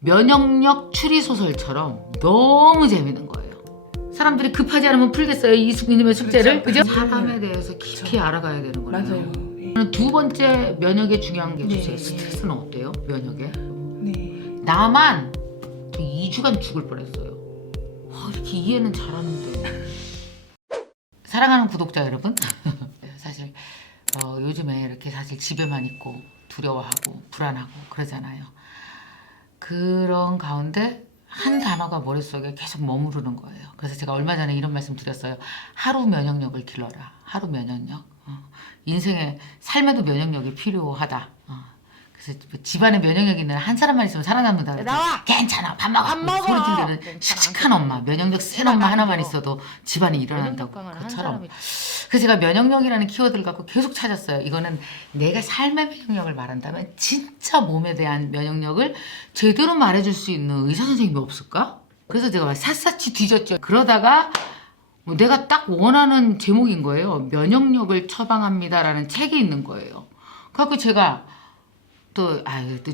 면역력 추리 소설처럼 너무 재밌는 거예요. 사람들이 급하지 않으면 풀겠어요, 이수빈님의 숙제를. 그죠? 사람에 대해서 깊이 알아가야 되는 거예요. 맞아요. 두 번째, 면역에 중요한 게 주세요. 네. 스트레스는 어때요? 면역에? 네. 나만 2주간 죽을 뻔했어요. 이렇게 이해는 잘하는데. 사랑하는 구독자 여러분, 사실 요즘에 이렇게 사실 집에만 있고 두려워하고 불안하고 그러잖아요. 그런 가운데 한 단어가 머릿속에 계속 머무르는 거예요. 그래서 제가 얼마 전에 이런 말씀 드렸어요. 하루 면역력을 길러라. 하루 면역력. 인생에 삶에도 면역력이 필요하다. 그래서 집안에 면역력 있는 한 사람만 있으면 살아남는다. 나와! 괜찮아. 밥 먹어. 소리 지르는 씩씩한 엄마. 면역력 센 엄마 하나만 있어도 집안이 일어난다고. 그처럼. 그래서 제가 면역력이라는 키워드를 갖고 계속 찾았어요. 이거는 내가 삶의 면역력을 말한다면 진짜 몸에 대한 면역력을 제대로 말해줄 수 있는 의사 선생님이 없을까? 그래서 제가 샅샅이 뒤졌죠. 그러다가 내가 딱 원하는 제목인 거예요. 면역력을 처방합니다라는 책이 있는 거예요. 그래서 제가 또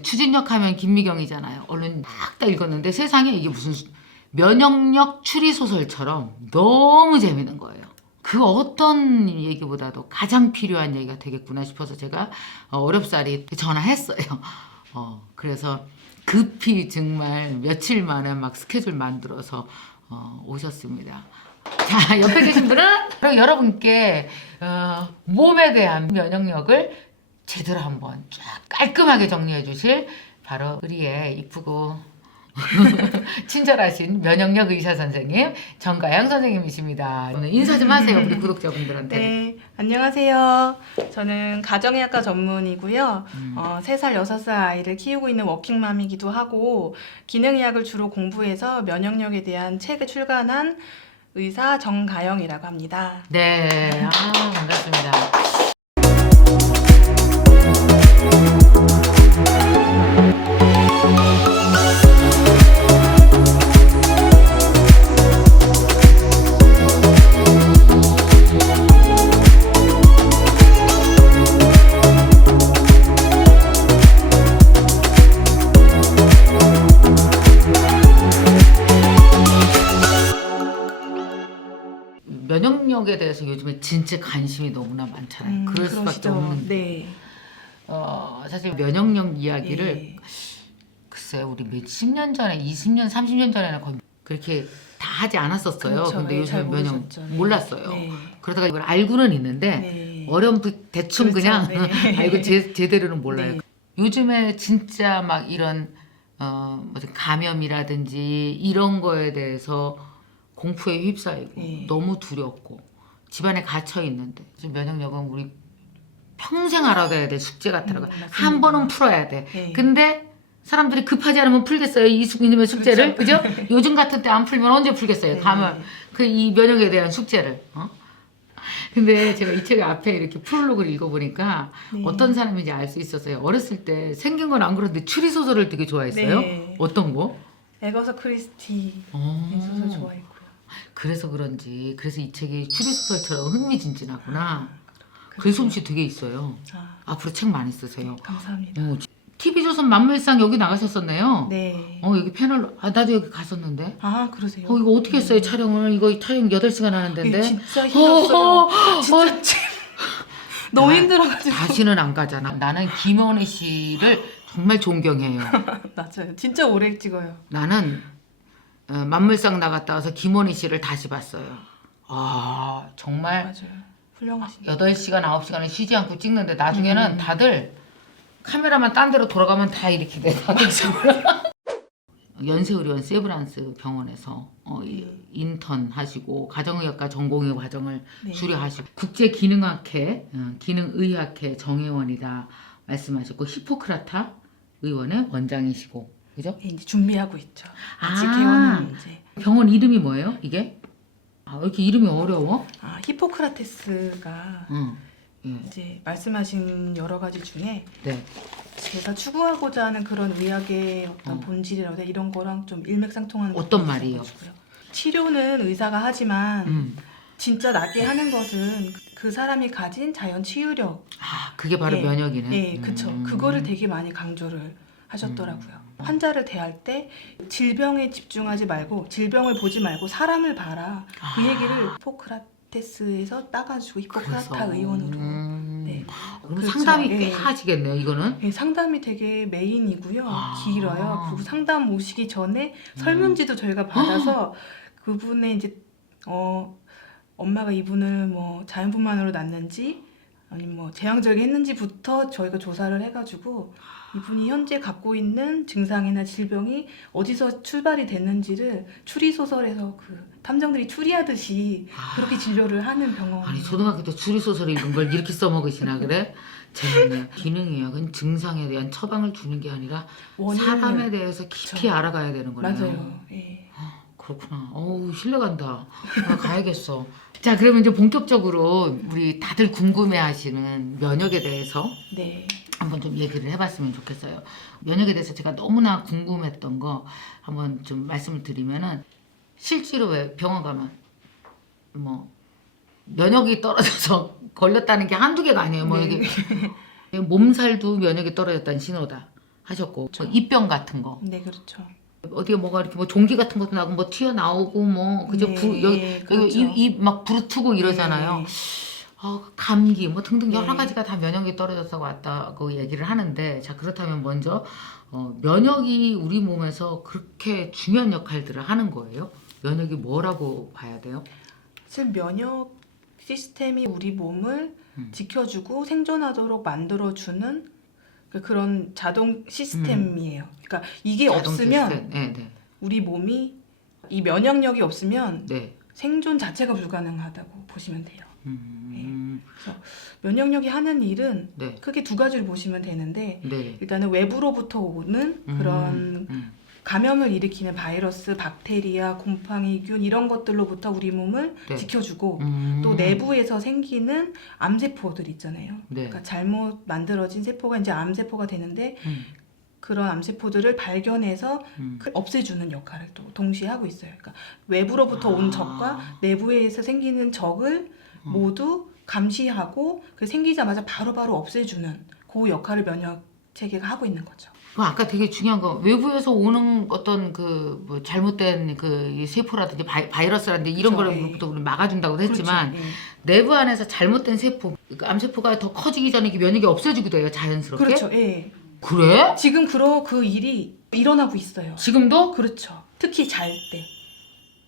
추진력 하면 김미경이잖아요. 얼른 막 다 읽었는데 세상에 이게 무슨 면역력 추리 소설처럼 너무 재밌는 거예요. 그 어떤 얘기보다도 가장 필요한 얘기가 되겠구나 싶어서 제가 어렵사리 전화했어요. 그래서 급히 정말 며칠 만에 막 스케줄 만들어서 오셨습니다. 자, 옆에 계신 분은 바로 여러분께 몸에 대한 면역력을 제대로 한번 쫙 깔끔하게 정리해 주실 바로 우리의 이쁘고 친절하신 면역력 의사 선생님 정가영 선생님이십니다. 오늘 인사 좀 하세요, 우리 구독자분들한테. 네, 안녕하세요. 저는 가정의학과 전문이고요. 3살, 6살 아이를 키우고 있는 워킹맘이기도 하고 기능의학을 주로 공부해서 면역력에 대한 책을 출간한 의사 정가영이라고 합니다. 네, 반갑습니다. 면역력에 대해서 요즘에 진짜 관심이 너무나 많잖아요. 그럴 수밖에 그러시죠. 없는. 네. 사실 면역력 이야기를 네. 글쎄요, 우리 몇십 년 전에, 20년, 30년 전에는 거의 그렇게 다 하지 않았었어요. 그렇죠. 근데 네, 요즘에 잘 면역 모르셨죠. 네. 몰랐어요. 네. 그러다가 이걸 알고는 있는데 네. 어렴풋 대충 그렇죠. 그냥 네. 알고 제대로는 몰라요. 네. 요즘에 진짜 막 이런 무슨 감염이라든지 이런 거에 대해서 공포에 휩싸이고 네. 너무 두렵고 집안에 갇혀 있는데 면역력은 우리 평생 알아둬야 될 숙제 같더라고요. 맞습니다. 한 번은 풀어야 돼. 네. 근데 사람들이 급하지 않으면 풀겠어요, 이수빈님의 숙제를. 그렇죠. 그죠? 요즘 같은 때 안 풀면 언제 풀겠어요? 네. 감을 이 면역에 대한 숙제를. 근데 제가 이 책 앞에 이렇게 프롤로그를 읽어보니까 네. 어떤 사람인지 알 수 있었어요. 어렸을 때 생긴 건 안 그런데 추리 소설을 되게 좋아했어요. 네. 어떤 거? 에거서 크리스티 소설 좋아했고요. 그래서 그런지 그래서 이 책이 추리 소설처럼 흥미진진하구나. 그 그렇죠. 솜씨 되게 있어요. 앞으로 책 많이 쓰세요. 감사합니다. TV조선 만물상 여기 나가셨었네요. 네. 여기 패널로 나도 여기 갔었는데. 그러세요? 이거 어떻게 했어요, 촬영을? 이거 촬영 8시간 하는데. 이게 진짜 힘들었어요. 진짜 너무 힘들어가지고. 다시는 안 가잖아. 나는 김원희 씨를 정말 존경해요. 맞아요. 진짜 오래 찍어요. 나는 만물상 나갔다 와서 김원희 씨를 다시 봤어요. 정말 맞아요. 훌륭하시네요. 8시간, 9시간을 쉬지 않고 찍는데 나중에는 다들 카메라만 딴 데로 돌아가면 다 이렇게 돼. 다들 연세의료원 세브란스 병원에서 인턴 하시고 가정의학과 전공의 과정을 네. 수료하시고 국제기능학회 기능의학회 정회원이다 말씀하셨고 히포크라타 의원의 원장이시고 그죠? 네, 이제 준비하고 있죠. 아직 아. 개원은 이제. 병원 이름이 뭐예요? 이게? 왜 이렇게 이름이 어려워? 히포크라테스가 예. 이제 말씀하신 여러 가지 중에 네. 제가 추구하고자 하는 그런 의학의 어떤 본질이라고 해야 이런 거랑 좀 일맥상통하는 어떤 부분이 말이에요? 있어가지고요. 치료는 의사가 하지만 진짜 낫게 하는 것은 그 사람이 가진 자연 치유력. 그게 바로 네. 면역이네. 네, 그쵸. 그거를 되게 많이 강조를 하셨더라고요. 환자를 대할 때 질병에 집중하지 말고 질병을 보지 말고 사람을 봐라. 그 얘기를 히포크라테스에서 따가지고 히포크라타 그래서. 의원으로. 네. 그럼 그렇죠. 상담이 예. 꽤 하시겠네요, 이거는. 네, 상담이 되게 메인이고요. 아. 길어요. 그리고 상담 오시기 전에 설문지도 저희가 받아서 그분의 이제 엄마가 이분을 뭐 자연분만으로 낳는지 아니면 뭐 제왕절개 했는지부터 저희가 조사를 해가지고 이분이 현재 갖고 있는 증상이나 질병이 어디서 출발이 됐는지를 추리소설에서 그 탐정들이 추리하듯이 그렇게 진료를 하는 병원. 아니 초등학교 때 추리소설 이런 걸 이렇게 써먹으시나 그래? 재밌네. 기능의학은 증상에 대한 처방을 주는 게 아니라 원인을- 사람에 대해서 깊이 그쵸. 알아가야 되는 거네요. 맞아요. 예. 그렇구나. 어우 신뢰간다. 나 가야겠어. 자 그러면 이제 본격적으로 우리 다들 궁금해하시는 면역에 대해서 네. 한번 좀 얘기를 해봤으면 좋겠어요. 면역에 대해서 제가 너무나 궁금했던 거 한번 좀 말씀을 드리면은 실제로 왜 병원 가면 뭐 면역이 떨어져서 걸렸다는 게 한두 개가 아니에요. 뭐 네. 이게 몸살도 면역이 떨어졌다는 신호다 하셨고 뭐 입병 같은 거 네, 그렇죠. 어디에 뭐가 이렇게 뭐 종기 같은 것도 나고 뭐 튀어나오고 뭐 그죠 네, 여기 그렇죠. 입 막 부르트고 이러잖아요. 네. 감기 뭐 등등 여러 네. 가지가 다 면역이 떨어져서 왔다고 얘기를 하는데 자 그렇다면 먼저 면역이 우리 몸에서 그렇게 중요한 역할들을 하는 거예요? 면역이 뭐라고 봐야 돼요? 사실 면역 시스템이 우리 몸을 지켜주고 생존하도록 만들어주는 그런 자동 시스템이에요. 그러니까 이게 자동 없으면 시스템. 네. 우리 몸이 이 면역력이 없으면 네. 생존 자체가 불가능하다고 보시면 돼요. 음, 면역력이 하는 일은 네. 크게 두 가지를 보시면 되는데 네. 일단은 외부로부터 오는 그런 감염을 일으키는 바이러스, 박테리아, 곰팡이균 이런 것들로부터 우리 몸을 네. 지켜주고 또 내부에서 생기는 암세포들 있잖아요. 네. 그러니까 잘못 만들어진 세포가 이제 암세포가 되는데 그런 암세포들을 발견해서 없애주는 역할을 또 동시에 하고 있어요. 그러니까 외부로부터 온 적과 내부에서 생기는 적을 모두 감시하고 그 생기자마자 바로바로 없애주는 그 역할을 면역 체계가 하고 있는 거죠. 아까 되게 중요한 거 외부에서 오는 어떤 그 뭐 잘못된 그 세포라든지 바이러스라든지 이런 그렇죠. 거로부터 우리 막아준다고 했지만 그렇죠. 예. 내부 안에서 잘못된 세포, 그 암세포가 더 커지기 전에 이게 면역이 없어지기도 해요 자연스럽게. 그렇죠. 예. 그래? 지금 그 일이 일어나고 있어요. 지금도 그렇죠. 특히 잘 때.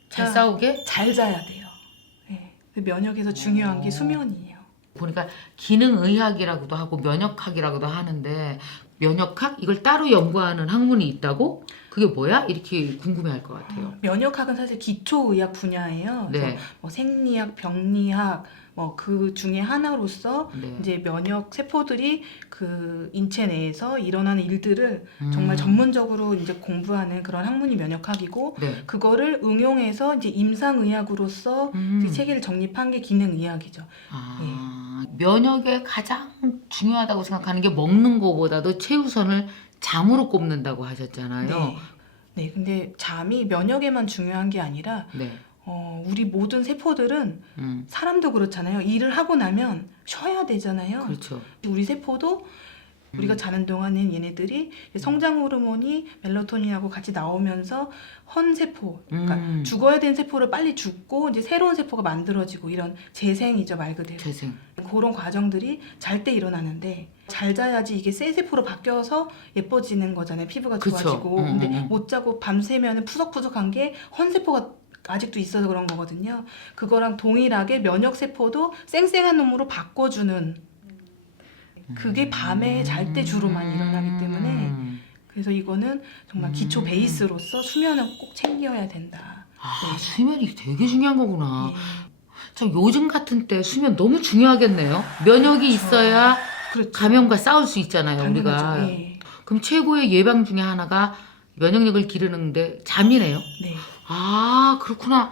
잘 싸우게? 잘 자야 돼요. 예. 그 면역에서 중요한 게 수면이에요. 보니까 기능의학이라고도 하고 면역학이라고도 하는데 면역학 이걸 따로 연구하는 학문이 있다고? 그게 뭐야? 이렇게 궁금해할 것 같아요. 면역학은 사실 기초의학 분야예요. 네. 그래서 뭐 생리학, 병리학 뭐 그 중에 하나로서 네. 이제 면역 세포들이 그 인체 내에서 일어나는 일들을 음. 정말 전문적으로 이제 공부하는 그런 학문이 면역학이고 네. 그거를 응용해서 이제 임상의학으로서 이제 체계를 정립한 게 기능의학이죠. 면역에 가장 중요하다고 생각하는 게 먹는 거보다도 최우선을 잠으로 꼽는다고 하셨잖아요. 네. 네, 근데 잠이 면역에만 중요한 게 아니라 네. 우리 모든 세포들은 사람도 그렇잖아요. 일을 하고 나면 쉬어야 되잖아요. 그렇죠. 우리 세포도 우리가 자는 동안엔 얘네들이 성장 호르몬이 멜라토닌하고 같이 나오면서 헌세포, 그러니까 죽어야 되는 세포를 빨리 죽고 이제 새로운 세포가 만들어지고 이런 재생이죠, 말 그대로. 재생. 그런 과정들이 잘 때 일어나는데 잘 자야지 이게 새 세포로 바뀌어서 예뻐지는 거잖아요. 피부가 그쵸. 좋아지고. 근데 못 자고 밤새면 푸석푸석한 게 헌세포가 아직도 있어서 그런 거거든요. 그거랑 동일하게 면역 세포도 쌩쌩한 놈으로 바꿔주는 그게 밤에 잘 때 주로만 일어나기 때문에 그래서 이거는 정말 기초 베이스로서 수면은 꼭 챙겨야 된다. 네. 수면이 되게 중요한 거구나. 예. 참 요즘 같은 때 수면 너무 중요하겠네요. 면역이 있어야 그렇죠. 감염과 싸울 수 있잖아요, 당연하죠. 우리가. 예. 그럼 최고의 예방 중에 하나가 면역력을 기르는데 잠이네요. 네. 그렇구나.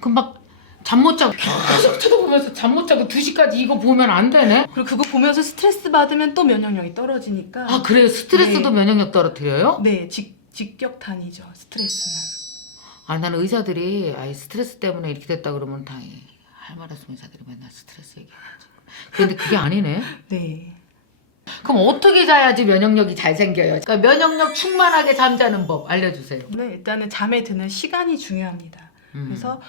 그럼 막 잠 못 자고 계속 쳐다보면서 잠 못 자고 2시까지 이거 보면 안 되네. 그리고 그거 보면서 스트레스 받으면 또 면역력이 떨어지니까. 그래요? 스트레스도 네. 면역력 떨어뜨려요? 네, 직격탄이죠. 스트레스는. 나는 의사들이 스트레스 때문에 이렇게 됐다 그러면 다 할 말 없으면 의사들이 맨날 스트레스 얘기해가지고. 근데 그게 아니네. 네. 그럼 어떻게 자야지 면역력이 잘 생겨요? 그러니까 면역력 충만하게 잠자는 법 알려주세요. 일단은 잠에 드는 시간이 중요합니다. 그래서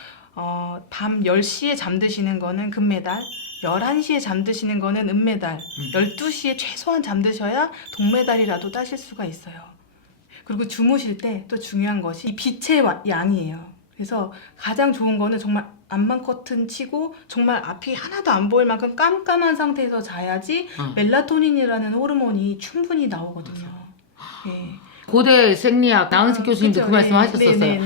밤 10시에 잠드시는 거는 금메달, 11시에 잠드시는 거는 은메달, 12시에 최소한 잠드셔야 동메달이라도 따실 수가 있어요. 그리고 주무실 때 또 중요한 것이 이 빛의 양이에요. 그래서 가장 좋은 거는 정말 안만 커튼 치고 정말 앞이 하나도 안 보일 만큼 깜깜한 상태에서 자야지 멜라토닌이라는 호르몬이 충분히 나오거든요. 예. 고대 생리학 나은식 교수님도 그쵸? 그 말씀 하셨었어요. 네네네.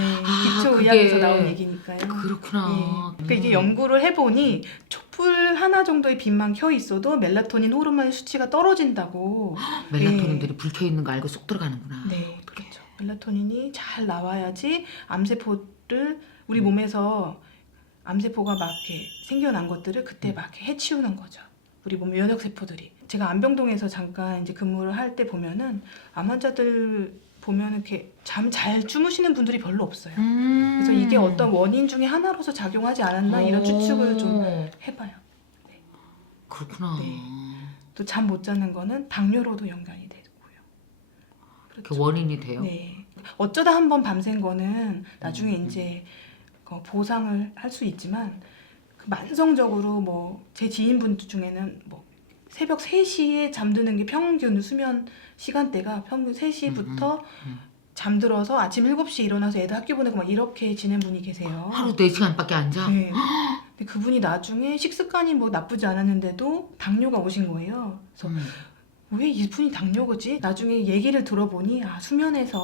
기초의학에서 나온 얘기니까요. 그렇구나. 예. 그러니까 이게 연구를 해보니 촛불 하나 정도의 빛만 켜 있어도 멜라토닌 호르몬 수치가 떨어진다고. 멜라토닌들이 불 켜 있는 거 알고 쏙 들어가는구나. 네, 그렇죠. 멜라토닌이 잘 나와야지 암세포를 우리 몸에서 암세포가 막 이렇게 생겨난 것들을 그때 막 이렇게 해치우는 거죠. 우리 몸 면역세포들이. 제가 안병동에서 잠깐 이제 근무를 할 때 보면은 암 환자들 보면 이렇게 잠 잘 주무시는 분들이 별로 없어요. 그래서 이게 어떤 원인 중에 하나로서 작용하지 않았나 이런 추측을 좀 해봐요. 네. 그렇구나. 네. 또 잠 못 자는 거는 당뇨로도 연관이 되고요. 그 원인이 돼요? 네. 어쩌다 한번 밤샌 거는 나중에 이제 보상을 할 수 있지만 그 만성적으로 뭐 제 지인분 중에는 뭐 새벽 3시에 잠드는 게 평균 수면 시간대가 평균 3시부터 잠들어서 아침 7시에 일어나서 애들 학교 보내고 막 이렇게 지낸 분이 계세요. 하루 4시간밖에 안 자? 네. 근데 그분이 나중에 식습관이 뭐 나쁘지 않았는데도 당뇨가 오신 거예요. 그래서 왜 이분이 당뇨거지? 나중에 얘기를 들어보니 수면에서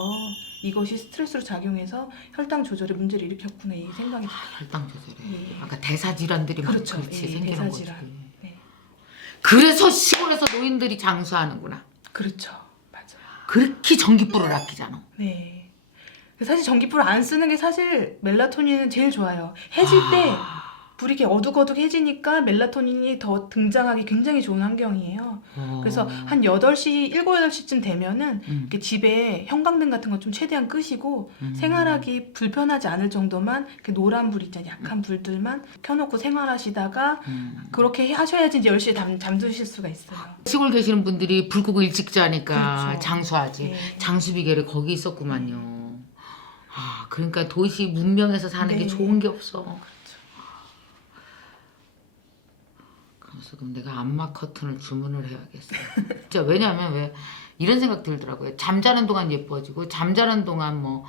이것이 스트레스로 작용해서 혈당 조절에 문제를 일으켰구나 이 생각이 들어요. 혈당 조절에. 예. 아까 대사 질환들이 그렇죠. 막 그렇지 예, 생기는 대사질환. 거지. 네. 그래서 시골에서 노인들이 장수하는구나. 그렇죠. 맞아요. 그렇게 전기불을 아끼잖아. 네. 사실 전기불 안 쓰는 게 사실 멜라토닌은 제일 좋아요. 해질 때 불이 이렇게 어둑어둑해지니까 멜라토닌이 더 등장하기 굉장히 좋은 환경이에요. 그래서 한 8시, 7, 8시쯤 되면은 이렇게 집에 형광등 같은 거 좀 최대한 끄시고 생활하기 불편하지 않을 정도만 이렇게 노란 불 있잖아요. 약한 불들만 켜놓고 생활하시다가 그렇게 하셔야지 이제 10시에 잠드실 수가 있어요. 시골 계시는 분들이 불 끄고 일찍 자니까 그렇죠. 장수하지. 네. 장수비결이 거기 있었구만요. 그러니까 도시 문명에서 사는 게 네. 좋은 게 없어. 그래서 그럼 내가 안마 커튼을 주문을 해야겠어. 진짜 왜냐하면 왜 이런 생각 들더라고요. 잠자는 동안 예뻐지고 잠자는 동안 뭐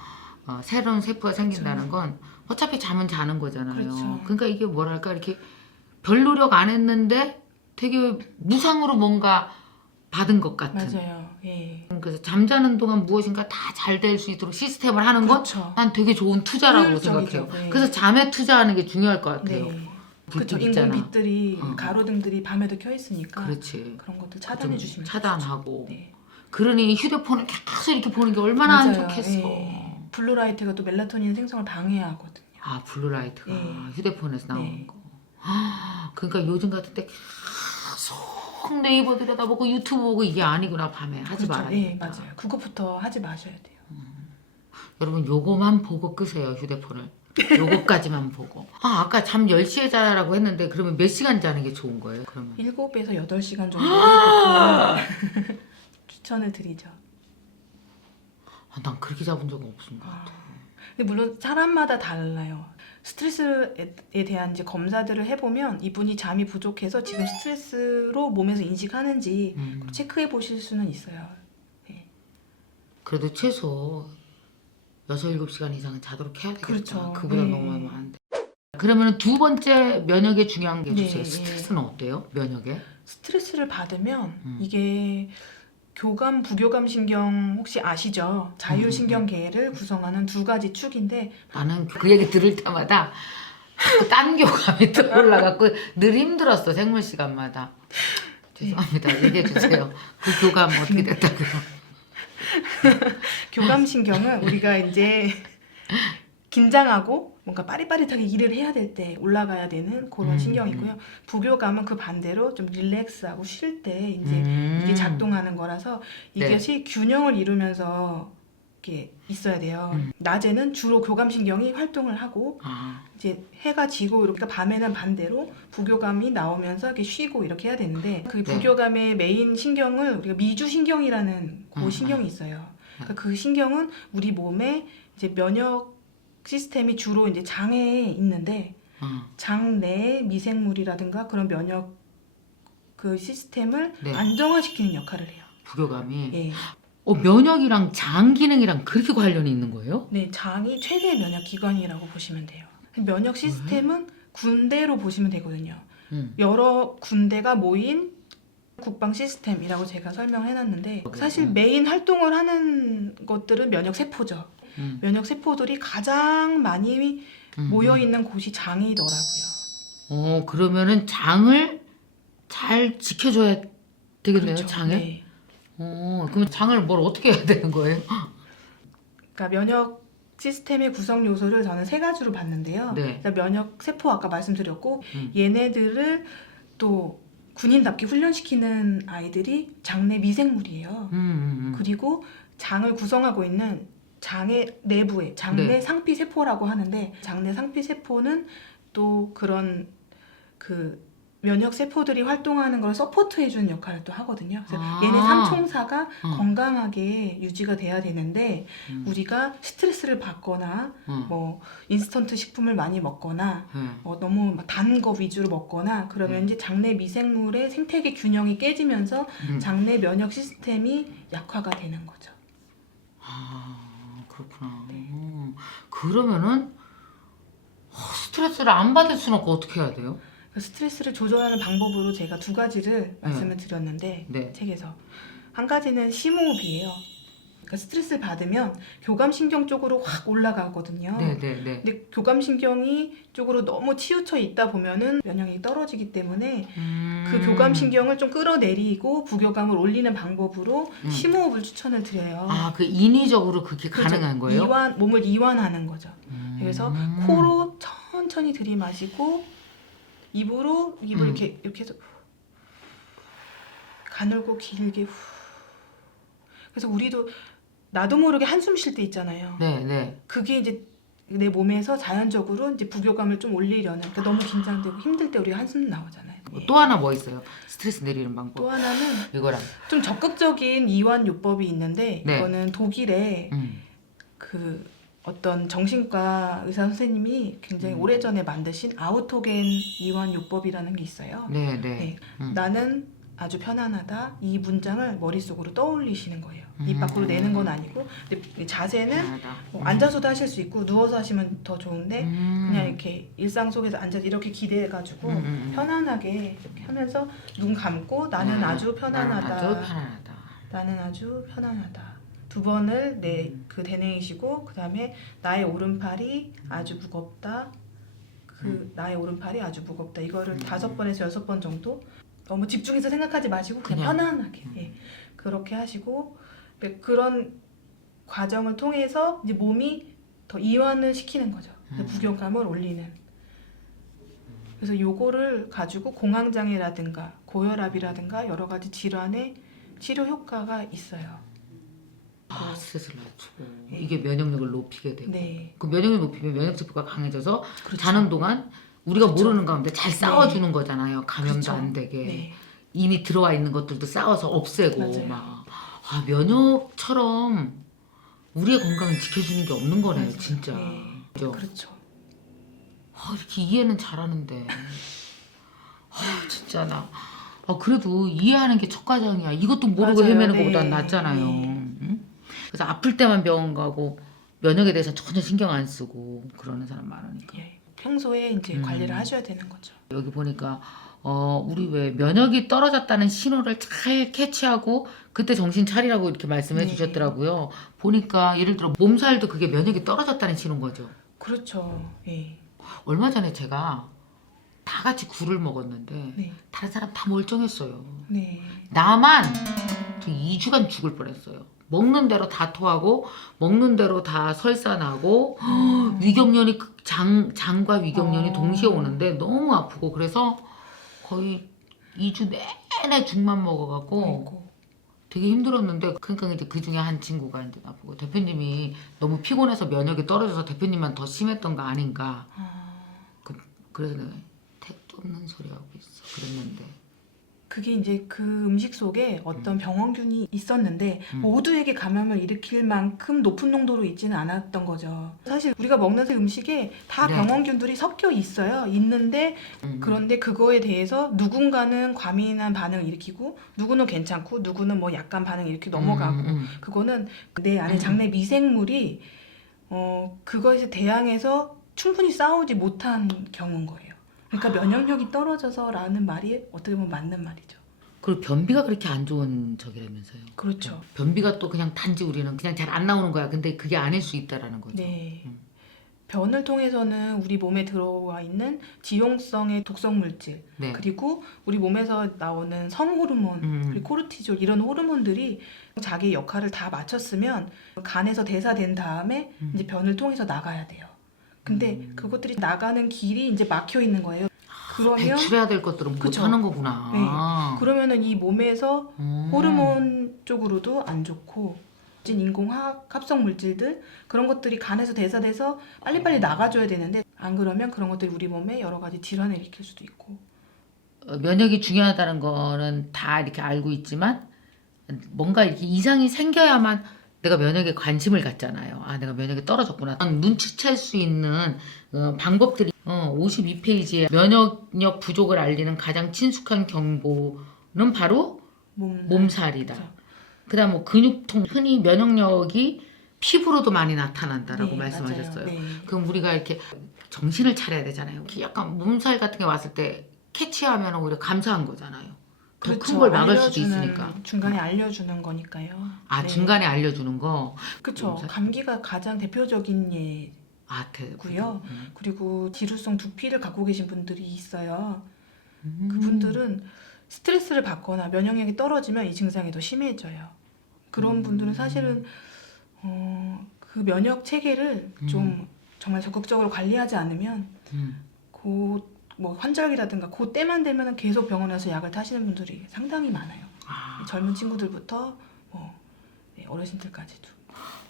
새로운 세포가 생긴다는 건 어차피 잠은 자는 거잖아요. 그렇죠. 그러니까 이게 뭐랄까 이렇게 별 노력 안 했는데 되게 무상으로 뭔가 받은 것 같은. 맞아요. 예. 그래서 잠자는 동안 무엇인가 다 잘 될 수 있도록 시스템을 하는 그렇죠. 건 난 되게 좋은 투자라고 효율적이죠. 생각해요. 네. 그래서 잠에 투자하는 게 중요할 것 같아요. 네. 불빛 그렇죠. 있잖아. 인공빛들이 가로등들이 밤에도 켜 있으니까 그렇지. 그런 것들 차단해 좀 주시면 차단하고. 네. 그러니 휴대폰을 계속 이렇게 보는 게 얼마나 안 맞아요. 좋겠어. 예. 블루라이트가 또 멜라토닌 생성을 방해하거든요. 블루라이트가 예. 휴대폰에서 나오는 네. 거. 그러니까 요즘 같은 때 계속 네이버 들여다보고 유튜브 보고 이게 아니구나 밤에 하지 그렇죠. 말아야 예, 겠다. 맞아요. 그것부터 하지 마셔야 돼요. 여러분 요거만 보고 끄세요 휴대폰을. 요거까지만 보고. 아까 잠 10시에 자라고 했는데 그러면 몇 시간 자는 게 좋은 거예요? 그러면 7에서 8시간 정도 보통 추천을 드리죠. 난 그렇게 잡은 적은 없은 것 같아. 근데 물론 사람마다 달라요. 스트레스에 대한 이제 검사들을 해보면 이분이 잠이 부족해서 지금 스트레스로 몸에서 인식하는지 체크해 보실 수는 있어요. 네. 그래도 최소 6, 7시간 이상은 자도록 해야 되겠다. 그렇죠. 그보다 네. 너무 하면 안 돼. 그러면 두 번째 면역에 중요한 게 네, 주세요. 네. 스트레스는 어때요? 면역에? 스트레스를 받으면 이게 교감, 부교감 신경 혹시 아시죠? 자율신경계를 구성하는 두 가지 축인데 나는 그 얘기 들을 때마다 자꾸 딴 교감이 떠올라갖고 늘 힘들었어 생물 시간마다. 죄송합니다. 얘기해 주세요. 그 교감 어떻게 됐다고요? 교감신경은 우리가 이제 긴장하고 뭔가 빠릿빠릿하게 일을 해야 될 때 올라가야 되는 그런 신경이고요. 부교감은 그 반대로 좀 릴렉스하고 쉴 때 이제 이게 작동하는 거라서 이것이 균형을 이루면서 이렇게 있어야 돼요. 낮에는 주로 교감신경이 활동을 하고 이제 해가 지고 이렇게 밤에는 반대로 부교감이 나오면서 이렇게 쉬고 이렇게 해야 되는데 그 부교감의 메인 신경을 우리가 미주신경이라는 그 신경이 있어요. 그러니까 그 신경은 우리 몸에 이제 면역 시스템이 주로 이제 장에 있는데 장 내에 미생물이라든가 그런 면역 그 시스템을 네. 안정화시키는 역할을 해요. 부교감이. 예. 면역이랑 장 기능이랑 그렇게 관련이 있는 거예요? 네, 장이 최대 면역 기관이라고 보시면 돼요. 면역 시스템은 군대로 보시면 되거든요. 여러 군대가 모인 국방 시스템이라고 제가 설명해놨는데 사실 메인 활동을 하는 것들은 면역 세포죠. 면역 세포들이 가장 많이 모여 있는 곳이 장이더라고요. 그러면은 장을 잘 지켜줘야 되겠네요. 그렇죠. 장을. 네. 그럼 장을 뭘 어떻게 해야 되는 거예요? 그러니까 면역 시스템의 구성 요소를 저는 세 가지로 봤는데요. 네. 그러니까 면역 세포 아까 말씀드렸고 얘네들을 또 군인답게 훈련시키는 아이들이 장내 미생물이에요. 그리고 장을 구성하고 있는 장의 내부에 장내 네. 상피세포라고 하는데 장내 상피세포는 또 그런 그 면역 세포들이 활동하는 걸 서포트해주는 역할을 또 하거든요. 그래서 얘네 삼총사가 건강하게 유지가 돼야 되는데 우리가 스트레스를 받거나 뭐 인스턴트 식품을 많이 먹거나 너무 단 거 위주로 먹거나 그러면 이제 장내 미생물의 생태계 균형이 깨지면서 장내 면역 시스템이 약화가 되는 거죠. 그렇구나. 그러면은 스트레스를 안 받을 수는 없고 어떻게 해야 돼요? 스트레스를 조절하는 방법으로 제가 두 가지를 말씀을 드렸는데 네. 책에서 한 가지는 심호흡이에요. 그러니까 스트레스를 받으면 교감신경 쪽으로 확 올라가거든요. 네네네. 근데 교감신경이 쪽으로 너무 치우쳐 있다 보면은 면역력이 떨어지기 때문에 그 교감신경을 좀 끌어내리고 부교감을 올리는 방법으로 심호흡을 추천을 드려요. 그 인위적으로 그게 그렇죠. 가능한 거예요? 몸을 이완하는 거죠. 그래서 코로 천천히 들이마시고 입을 이렇게 해서 가늘고 길게 그래서 우리도 나도 모르게 한숨 쉴 때 있잖아요. 네. 그게 이제 내 몸에서 자연적으로 이제 부교감을 좀 올리려는 그러니까 너무 긴장되고 힘들 때 우리가 한숨 나오잖아요. 또 하나 뭐 있어요? 스트레스 내리는 방법. 또 하나는 이거랑. 좀 적극적인 이완 요법이 있는데 네. 이거는 독일에 그 어떤 정신과 의사 선생님이 굉장히 오래전에 만드신 아우토겐 이완 요법이라는 게 있어요. 네. 나는 아주 편안하다. 이 문장을 머릿속으로 떠올리시는 거예요. 입 밖으로 내는 건 아니고 근데 자세는 뭐 앉아서도 하실 수 있고 누워서 하시면 더 좋은데 그냥 이렇게 일상 속에서 앉아서 이렇게 기대해가지고 편안하게 이렇게 하면서 눈 감고 나는 아주 편안하다. 나는 아주 편안하다. 두 번을 되뇌이시고 그 다음에 나의 오른팔이 아주 무겁다. 나의 오른팔이 아주 무겁다. 이거를 5번에서 6번 정도 너무 집중해서 생각하지 마시고 그냥 편안하게 그렇게 하시고 그런 과정을 통해서 이제 몸이 더 이완을 시키는 거죠. 부교감을 올리는. 그래서 요거를 가지고 공황장애라든가 고혈압이라든가 여러 가지 질환의 치료 효과가 있어요. 스트레스를 낮추고 이게 면역력을 높이게 되고 네. 그 면역력 높이면 면역세포가 강해져서 그렇죠. 자는 동안 우리가 그렇죠. 모르는 가운데 잘 싸워주는 거잖아요. 감염도 그렇죠. 안 되게. 네. 이미 들어와 있는 것들도 싸워서 없애고 맞아요. 막 면역처럼 우리의 건강을 지켜주는 게 없는 거네요. 맞아요. 진짜. 네. 그죠? 그렇죠. 이렇게 이해는 잘하는데 진짜 나 그래도 이해하는 게 첫 과정이야. 이것도 모르고 맞아요. 헤매는 네. 것보단 낫잖아요. 네. 응? 그래서 아플 때만 병원 가고 면역에 대해서 전혀 신경 안 쓰고 그러는 사람 많으니까. 평소에 이제 관리를 하셔야 되는 거죠. 여기 보니까 우리 왜 면역이 떨어졌다는 신호를 잘 캐치하고 그때 정신 차리라고 이렇게 말씀해 네. 주셨더라고요. 보니까 예를 들어 몸살도 그게 면역이 떨어졌다는 신호인 거죠. 그렇죠. 예. 얼마 전에 제가 다 같이 굴을 먹었는데 네. 다른 사람 다 멀쩡했어요. 네. 나만 2주간 죽을 뻔했어요. 먹는 대로 다 토하고 먹는 대로 다 설사나고 위경련이 장과 위경련이 동시에 오는데 너무 아프고 그래서 거의 2주 내내 죽만 먹어갖고 아이고. 되게 힘들었는데 그러니까 이제 그 중에 한 친구가 이제 나보고 대표님이 너무 피곤해서 면역이 떨어져서 대표님만 더 심했던 거 아닌가. 그래서 내가 택도 없는 소리 하고 있어. 그랬는데. 그게 이제 그 음식 속에 어떤 병원균이 있었는데 모두에게 감염을 일으킬 만큼 높은 농도로 있지는 않았던 거죠. 사실 우리가 먹는 음식에 다 네. 병원균들이 섞여 있어요. 있는데 그런데 그거에 대해서 누군가는 과민한 반응을 일으키고 누구는 괜찮고 누구는 뭐 약간 반응을 일으키고 넘어가고 그거는 내 안에 장내 미생물이 그것에 대항해서 충분히 싸우지 못한 경우인 거예요. 그러니까 면역력이 떨어져서라는 말이 어떻게 보면 맞는 말이죠. 그리고 변비가 그렇게 안 좋은 적이라면서요. 그렇죠. 변비가 또 그냥 단지 우리는 그냥 잘 안 나오는 거야. 근데 그게 아닐 수 있다라는 거죠. 네. 변을 통해서는 우리 몸에 들어와 있는 지용성의 독성 물질 네. 그리고 우리 몸에서 나오는 성호르몬 그리고 코르티졸 이런 호르몬들이 자기 역할을 다 마쳤으면 간에서 대사된 다음에 이제 변을 통해서 나가야 돼요. 근데 그것들이 나가는 길이 이제 막혀 있는 거예요. 그러면 배출해야 될 것들은 못 그쵸. 하는 거구나. 네. 그러면은 이 몸에서 호르몬 쪽으로도 안 좋고 인공화학 합성 물질들 그런 것들이 간에서 대사돼서 빨리빨리 나가줘야 되는데 안 그러면 그런 것들이 우리 몸에 여러 가지 질환을 일으킬 수도 있고. 면역이 중요하다는 거는 다 이렇게 알고 있지만 뭔가 이렇게 이상이 생겨야만 내가 면역에 관심을 갖잖아요. 아, 내가 면역이 떨어졌구나. 눈치챌 수 있는 방법들이 52페이지에 면역력 부족을 알리는 가장 친숙한 경보는 바로 몸살이다. 그렇죠. 그다음 뭐 근육통, 흔히 면역력이 피부로도 많이 나타난다라고 네, 말씀하셨어요. 맞아요. 네. 그럼 우리가 이렇게 정신을 차려야 되잖아요. 약간 몸살 같은 게 왔을 때 캐치하면 오히려 감사한 거잖아요. 더 큰 걸 막을 수도 있으니까. 중간에 알려주는 거니까요. 아, 네. 중간에 알려주는 거. 그렇죠. 감기가 가장 대표적인 아, 예고요. 그리고 지루성 두피를 갖고 계신 분들이 있어요. 그분들은 스트레스를 받거나 면역력이 떨어지면 이 증상이 더 심해져요. 그런 분들은 사실은 그 면역 체계를 좀 정말 적극적으로 관리하지 않으면 뭐 환절기라든가 그 때만 되면 계속 병원에 와서 약을 타시는 분들이 상당히 많아요. 젊은 친구들부터 뭐 어르신들까지도.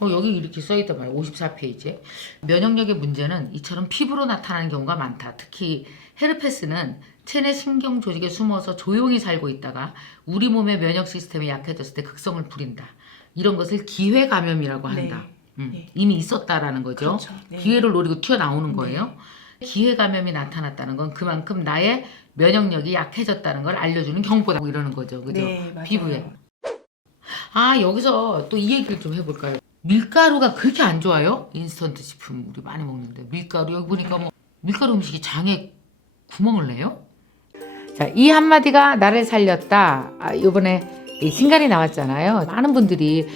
여기 이렇게 써있단 말이에요. 54페이지에. 면역력의 문제는 이처럼 피부로 나타나는 경우가 많다. 특히 헤르페스는 체내 신경 조직에 숨어서 조용히 살고 있다가 우리 몸의 면역 시스템이 약해졌을 때 극성을 부린다. 이런 것을 기회 감염이라고 한다. 네. 이미 있었다라는 거죠. 그렇죠. 네. 기회를 노리고 튀어나오는 거예요. 기회 감염이 나타났다는 건 그만큼 나의 면역력이 약해졌다는 걸 알려주는 경보다 이러는 거죠. 그죠? 네, 맞아요. 피부에. 아, 여기서 또 이 얘기를 좀 해볼까요? 밀가루가 그렇게 안 좋아요? 인스턴트 식품 우리 많이 먹는데 밀가루 여기 보니까 뭐 밀가루 음식이 장에 구멍을 내요? 자, 이 한마디가 나를 살렸다. 이번에 신간이 나왔잖아요. 많은 분들이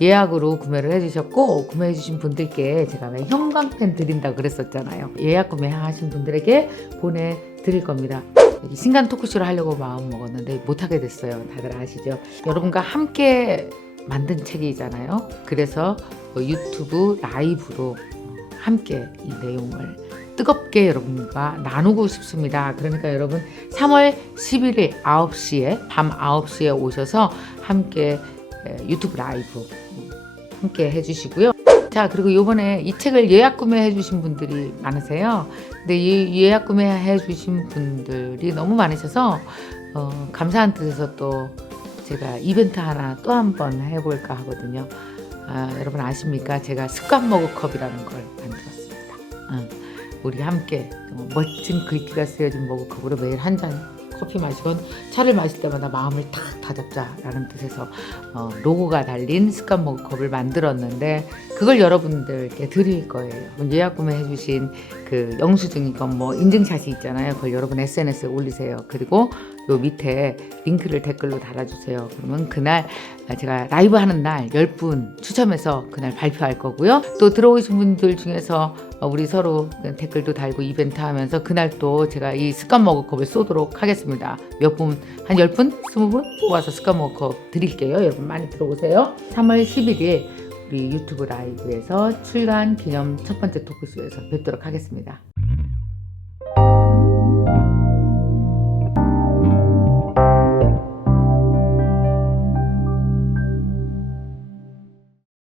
예약으로 구매를 해주셨고 구매해주신 분들께 제가 왜 형광펜 드린다고 그랬었잖아요. 예약 구매하신 분들에게 보내드릴 겁니다. 신간 토크쇼를 하려고 마음 먹었는데 못하게 됐어요. 다들 아시죠? 여러분과 함께 만든 책이잖아요. 그래서 유튜브 라이브로 함께 이 내용을 뜨겁게 여러분과 나누고 싶습니다. 그러니까 여러분 3월 11일 9시에 밤 9시에 오셔서 함께 유튜브 라이브 함께 해주시고요. 자, 그리고 이번에 이 책을 예약 구매해 주신 분들이 많으세요. 근데 이 예약 구매해 주신 분들이 너무 많으셔서 감사한 뜻에서 또 제가 이벤트 하나 또 한 번 해볼까 하거든요. 여러분 아십니까? 제가 습관 머그컵이라는 걸 만들었습니다. 우리 함께 멋진 글귀가 쓰여진 머그컵으로 매일 한 잔 커피 마시건 차를 마실 때마다 마음을 탁 다잡자라는 뜻에서 로고가 달린 습관 머그컵을 만들었는데 그걸 여러분들께 드릴 거예요. 예약 구매해주신 그 영수증이건 뭐 인증샷이 있잖아요. 그걸 여러분 SNS에 올리세요. 그리고 요 밑에 링크를 댓글로 달아주세요. 그러면 그날 제가 라이브 하는 날 10분 추첨해서 그날 발표할 거고요. 또 들어오신 분들 중에서 우리 서로 댓글도 달고 이벤트 하면서 그날 또 제가 이 습관 머그컵을 쏘도록 하겠습니다. 몇 분, 한 10분? 20분 뽑아서 습관 머그컵 드릴게요. 여러분 많이 들어오세요. 3월 11일 우리 유튜브 라이브에서 출간 기념 첫 번째 토크쇼에서 뵙도록 하겠습니다.